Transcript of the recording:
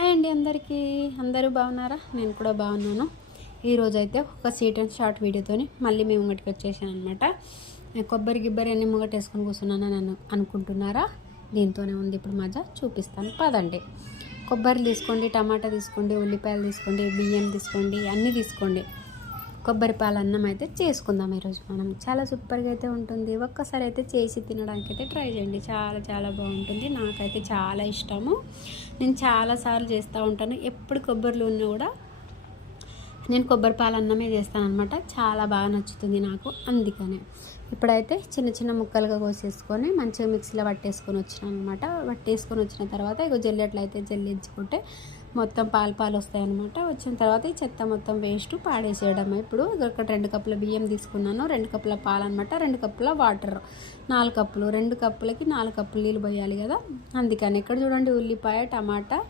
Hi అండి అందరికీ. అందరూ బాగున్నారా? నేను కూడా బాగున్నాను. ఈరోజైతే ఒక స్వీట్ అండ్ షార్ట్ వీడియోతోని మళ్ళీ మేము ముంగటికి వచ్చేసాను అనమాట. కొబ్బరి గిబ్బరి అన్ని ముంగట వేసుకొని కూర్చున్నానని అనుకుంటున్నారా? దీంతోనే ఉంది ఇప్పుడు మజా, చూపిస్తాను పదండి. కొబ్బరి తీసుకోండి, టమాటా తీసుకోండి, ఉల్లిపాయలు తీసుకోండి, బియ్యం తీసుకోండి, అన్నీ తీసుకోండి. కొబ్బరి పాల అన్నం అయితే చేసుకుందాం ఈరోజు మనం. చాలా సూపర్గా అయితే ఉంటుంది. ఒక్కసారి అయితే చేసి తినడానికి అయితే ట్రై చేయండి. చాలా చాలా బాగుంటుంది. నాకైతే చాలా ఇష్టము. నేను చాలాసార్లు చేస్తూ ఉంటాను. ఎప్పుడు కొబ్బరిలో ఉన్నా కూడా నేను కొబ్బరి పాల అన్నమే చేస్తాను అనమాట. చాలా బాగా నచ్చుతుంది నాకు. అందుకనే ఇప్పుడైతే చిన్న చిన్న ముక్కలుగా కోసేసుకొని మంచిగా మిక్సీలో పట్టేసుకొని వచ్చినాను అనమాట. పట్టేసుకొని వచ్చిన తర్వాత ఇక జల్లేట్లయితే జల్లించుకుంటే మొత్తం పాలు వస్తాయి అనమాట. వచ్చిన తర్వాత ఈ చెత్త మొత్తం వేస్ట్ పాడేసేయడం. ఇప్పుడు ఒక 2 కప్పుల బియ్యం తీసుకున్నాను, 2 కప్పుల పాలు అనమాట, 2 కప్పుల వాటర్, 4 కప్పులు, 2 కప్పులకి 4 కప్పులు నీళ్ళు పోయాలి కదా. అందుకని ఇక్కడ చూడండి, ఉల్లిపాయ, టమాటా,